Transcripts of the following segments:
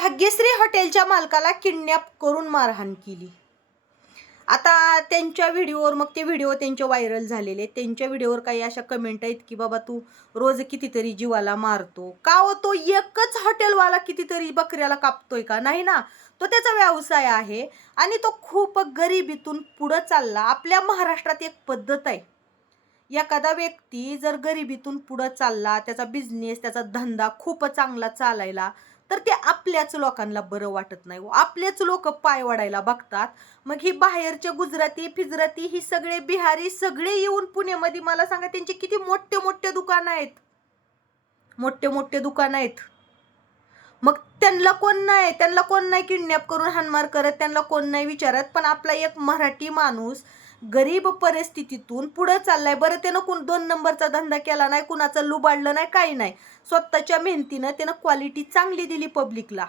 भाग्यश्री हॉटेलच्या मालकाला किडनॅप करून मारहाण केली. आता त्यांच्या व्हिडिओवर मग ते व्हिडिओ त्यांचे व्हायरल झालेले आहेत. त्यांच्या व्हिडिओवर काही अशा कमेंट आहेत की बाबा तू रोज कितीतरी जीवाला मारतो. का हो तो एकच हॉटेलवाला कितीतरी बकऱ्याला कापतोय का? नाही ना? तो त्याचा व्यवसाय आहे आणि तो खूप गरिबीतून पुढं चालला. आपल्या महाराष्ट्रात एक पद्धत आहे. एखादा व्यक्ती जर गरिबीतून पुढं चालला त्याचा बिझनेस त्याचा धंदा खूप चांगला चालायला तर ते आपल्याच लोकांना बरं वाटत नाही. आपलेच लोक पाय वाढायला बघतात. मग ही बाहेरचे गुजराती फिजराती ही सगळे बिहारी सगळे येऊन पुण्यामध्ये मला सांगा त्यांचे किती मोठे मोठे दुकानं आहेत? मोठे मोठे दुकानं आहेत. मग त्यांना कोण नाही त्यांना कोण नाही किडनॅप करून हानमार करत त्यांना कोण नाही विचारत पण आपला एक मराठी माणूस गरीब परिस्थितीतून पुढं चाललाय. बरं त्यानं कोण दोन नंबरचा धंदा केला नाही कुणाचं लुबाडलं नाही काही नाही. स्वतःच्या मेहनतीनं त्यानं क्वालिटी चांगली दिली पब्लिकला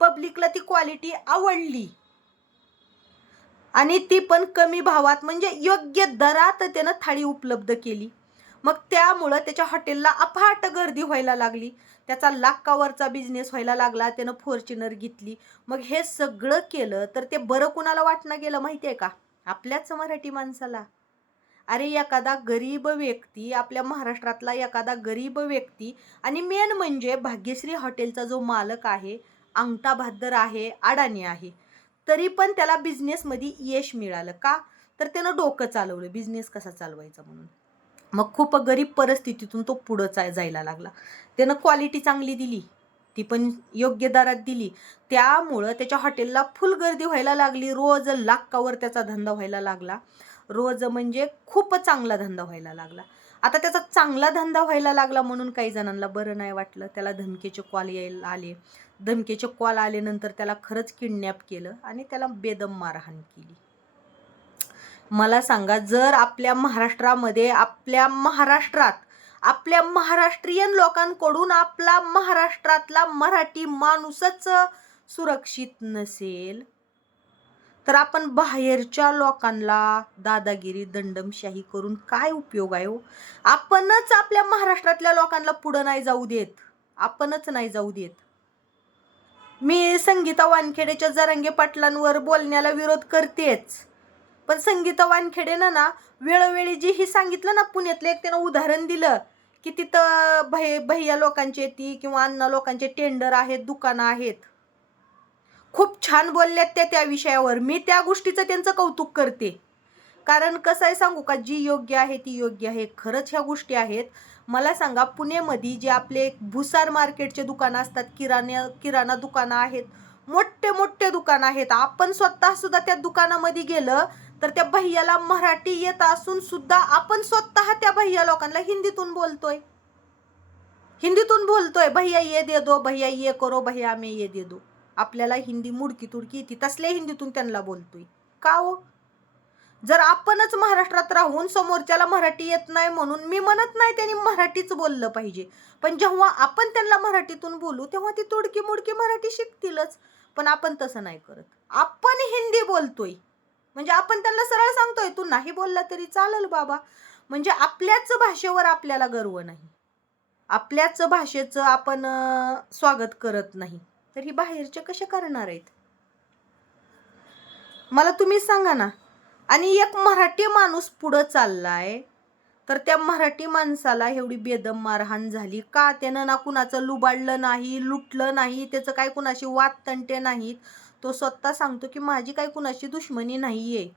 पब्लिकला ती क्वालिटी आवडली. आणि ती पण कमी भावात म्हणजे योग्य दरात त्यानं थाळी उपलब्ध केली. मग त्यामुळं त्याच्या हॉटेलला अफाट गर्दी व्हायला लागली. त्याचा लाखावरचा बिझनेस व्हायला लागला त्यानं फॉर्च्युनर घेतली. मग हे सगळं केलं तर ते बरं कुणाला वाटणं गेलं माहिती आहे का? आपल्याच मराठी माणसाला. अरे एखादा गरीब व्यक्ती आपल्या महाराष्ट्रातला एखादा गरीब व्यक्ती आणि मेन म्हणजे भाग्यश्री हॉटेलचा जो मालक आहे अंगठा भाद्दर आहे अडाणी आहे तरी पण त्याला बिझनेसमध्ये यश मिळालं का? तर त्यानं डोकं चालवलं. बिझनेस कसा चालवायचा म्हणून? मग खूप गरीब परिस्थितीतून तो पुढं चा जायला लागला. त्यानं क्वालिटी चांगली दिली. ती पण योग्य दरात दिली. त्यामुळं त्याच्या हॉटेलला फुल गर्दी व्हायला लागली. रोज लाखावर त्याचा धंदा व्हायला लागला. रोज म्हणजे खूप चांगला धंदा व्हायला लागला. आता त्याचा चांगला धंदा व्हायला लागला म्हणून काही जणांना बरं नाही वाटलं. त्याला धमकीचे कॉल यायला आले. धमकीचे कॉल आल्यानंतर त्याला खरंच किडनॅप केलं आणि त्याला बेदम मारहाण केली. मला सांगा जर आपल्या महाराष्ट्रामध्ये आपल्या महाराष्ट्रात आपल्या महाराष्ट्रीयन लोकांकडून आपला महाराष्ट्रातला मराठी माणूसच सुरक्षित नसेल. तर आपण बाहेरच्या लोकांना दादागिरी दंडमशाही करून काय उपयोग आहे हो? आपणच आपल्या महाराष्ट्रातल्या लोकांना पुढं नाही जाऊ देत. आपणच नाही जाऊ देत. मी संगीता वानखेडेच्या जरंगे पाटलांवर बोलण्याला विरोध करतेच. पण संगीता वानखेडेनं ना वेळोवेळी जी ही सांगितलं ना पुण्यातलं एक त्यानं उदाहरण दिलं की तिथं भय भैया लोकांचे ती किंवा अण्णा लोकांचे टेंडर आहेत दुकानं आहेत. खूप छान बोलल्यात त्या त्या विषयावर. मी त्या गोष्टीचं त्यांचं कौतुक करते. कारण कसं आहे सांगू का जी योग्य आहे ती योग्य आहे. खरंच ह्या गोष्टी आहेत. मला सांगा पुण्यामध्ये जे आपले भुसार मार्केटचे दुकानं असतात किराण्या किराणा दुकानं आहेत मोठे मोठे दुकानं आहेत. आपण स्वतः सुद्धा त्या दुकानामध्ये गेलं तर त्या भैयाला मराठी येत असून सुद्धा आपण स्वतः त्या भैया लोकांना हिंदीतून बोलतोय. हिंदीतून बोलतोय भैया ये दे दो भैया ये करो भैया मैं ये दे दो. आपल्याला हिंदी मुडकी तुडकी येते तसल्या हिंदीतून त्यांना बोलतोय. का हो? जर आपणच महाराष्ट्रात राहून समोरच्याला मराठी येत नाही म्हणून मी म्हणत नाही त्यांनी मराठीच बोललं पाहिजे. पण जेव्हा आपण त्यांना मराठीतून बोलू तेव्हा ती तुडकी मुडकी मराठी शिकतीलच. पण आपण तसं नाही करत. आपण हिंदी बोलतोय. म्हणजे आपण त्यांना सरळ सांगतोय तू नाही बोलला तरी चालेल बाबा. म्हणजे आपल्याच भाषेवर आपल्याला गर्व नाही. आपल्याच भाषेचं आपण स्वागत करत नाही. तर ही बाहेरचे कसे करणार आहेत? मला तुम्ही सांगा ना. आणि एक मराठी माणूस पुढं चाललाय तर त्या मराठी माणसाला एवढी बेदम मारहाण झाली का? त्यानं ना कुणाचं लुबाडलं नाही लुटलं नाही त्याचं काय कुणाशी वाद तंटे नाहीत? तो स्वतः सांगतो की माझी काही कुणाशी दुश्मनी नाही आहे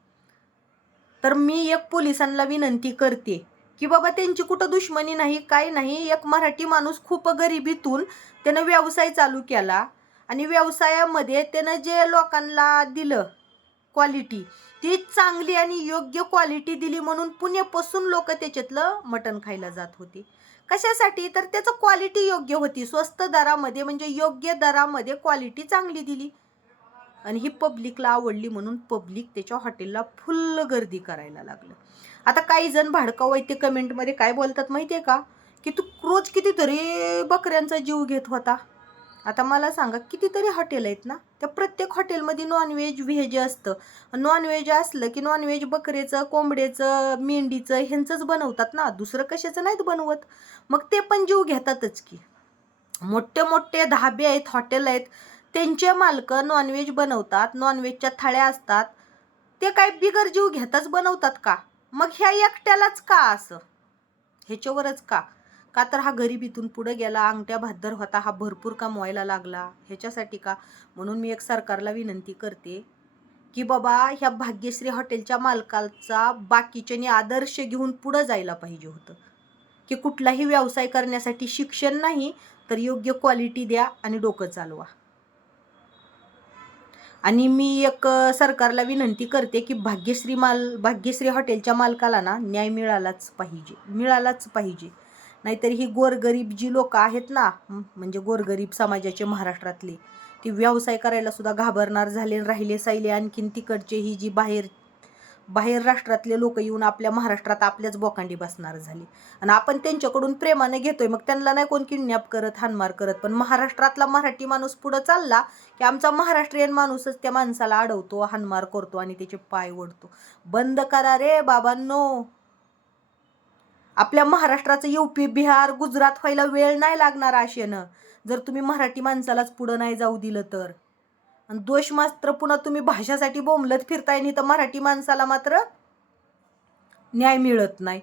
तर मी एक पोलिसांना विनंती करते की बाबा त्यांची कुठं दुश्मनी नाही काय नाही. एक मराठी माणूस खूप गरिबीतून त्यानं व्यवसाय चालू केला आणि व्यवसायामध्ये त्यानं जे लोकांना दिलं क्वालिटी ती चांगली आणि योग्य क्वालिटी दिली म्हणून पुण्यापासून लोक त्याच्यातलं मटण खायला जात होती. कशासाठी? तर त्याचं क्वालिटी योग्य होती. स्वस्त दरामध्ये म्हणजे योग्य दरामध्ये क्वालिटी चांगली दिली. आणि ही पब्लिकला आवडली म्हणून पब्लिक त्याच्या हॉटेलला फुल्ल गर्दी करायला लागलं. आता काही जण भाडकाऊ ते कमेंटमध्ये काय बोलतात माहिती आहे का? की तू रोज कितीतरी बकऱ्यांचा जीव घेत होता. आता मला सांगा कितीतरी हॉटेल आहेत ना? त्या प्रत्येक हॉटेलमध्ये नॉनव्हेज व्हेज असतं. नॉनव्हेज असलं की नॉनव्हेज बकरेचं कोंबड्याचं मेंढीचं ह्यांचंच बनवतात ना? दुसरं कशाचं नाहीत बनवत. मग ते पण जीव घेतातच की. मोठे मोठे धाबे आहेत हॉटेल आहेत. त्यांचे मालक नॉनव्हेज बनवतात नॉनव्हेजच्या थाळ्या असतात. ते काय बिगर जीव घेताच बनवतात का? मग ह्या एकट्यालाच का असं? ह्याच्यावरच का? का तर हा गरिबीतून पुढे गेला अंगठ्या भाद्दर होता हा भरपूर कमवायला लागला. ह्याच्यासाठी का? म्हणून मी एक सरकारला विनंती करते की बाबा ह्या भाग्यश्री हॉटेलच्या मालकाचा बाकीच्यानी आदर्श घेऊन पुढं जायला पाहिजे होतं. की कुठलाही व्यवसाय करण्यासाठी शिक्षण नाही तर योग्य क्वालिटी द्या आणि डोकं चालवा. आणि मी एक सरकारला विनंती करते की भाग्यश्री माल भाग्यश्री हॉटेलच्या मालकाला ना न्याय मिळालाच पाहिजे मिळालाच पाहिजे. नाहीतर ही गोरगरीब जी लोक आहेत ना म्हणजे गोरगरीब समाजाचे महाराष्ट्रातले ती व्यवसाय करायला सुद्धा घाबरणार झाले राहिले सायले. आणखीन तिकडचे ही जी बाहेर बाहेर राष्ट्रातले लोक येऊन आपल्या महाराष्ट्रात आपल्याच बोकांडी बसणार झाली. आणि आपण त्यांच्याकडून प्रेमाने घेतोय. मग त्यांना नाही कोण किडनॅप करत हानमार करत. पण महाराष्ट्रातला मराठी माणूस पुढं चालला की आमचा महाराष्ट्रीयन माणूसच त्या माणसाला अडवतो हानमार करतो आणि त्याचे पाय ओढतो. बंद करा रे बाबांनो आपल्या महाराष्ट्राचं युपी बिहार गुजरात व्हायला वेळ नाही लागणार आशेनं. जर तुम्ही मराठी माणसालाच पुढं नाही जाऊ दिलं तर. आणि दोष मात्र पुन्हा तुम्ही भाषासाठी बोंबलत फिरताय नाही तर मराठी माणसाला मात्र न्याय मिळत नाही.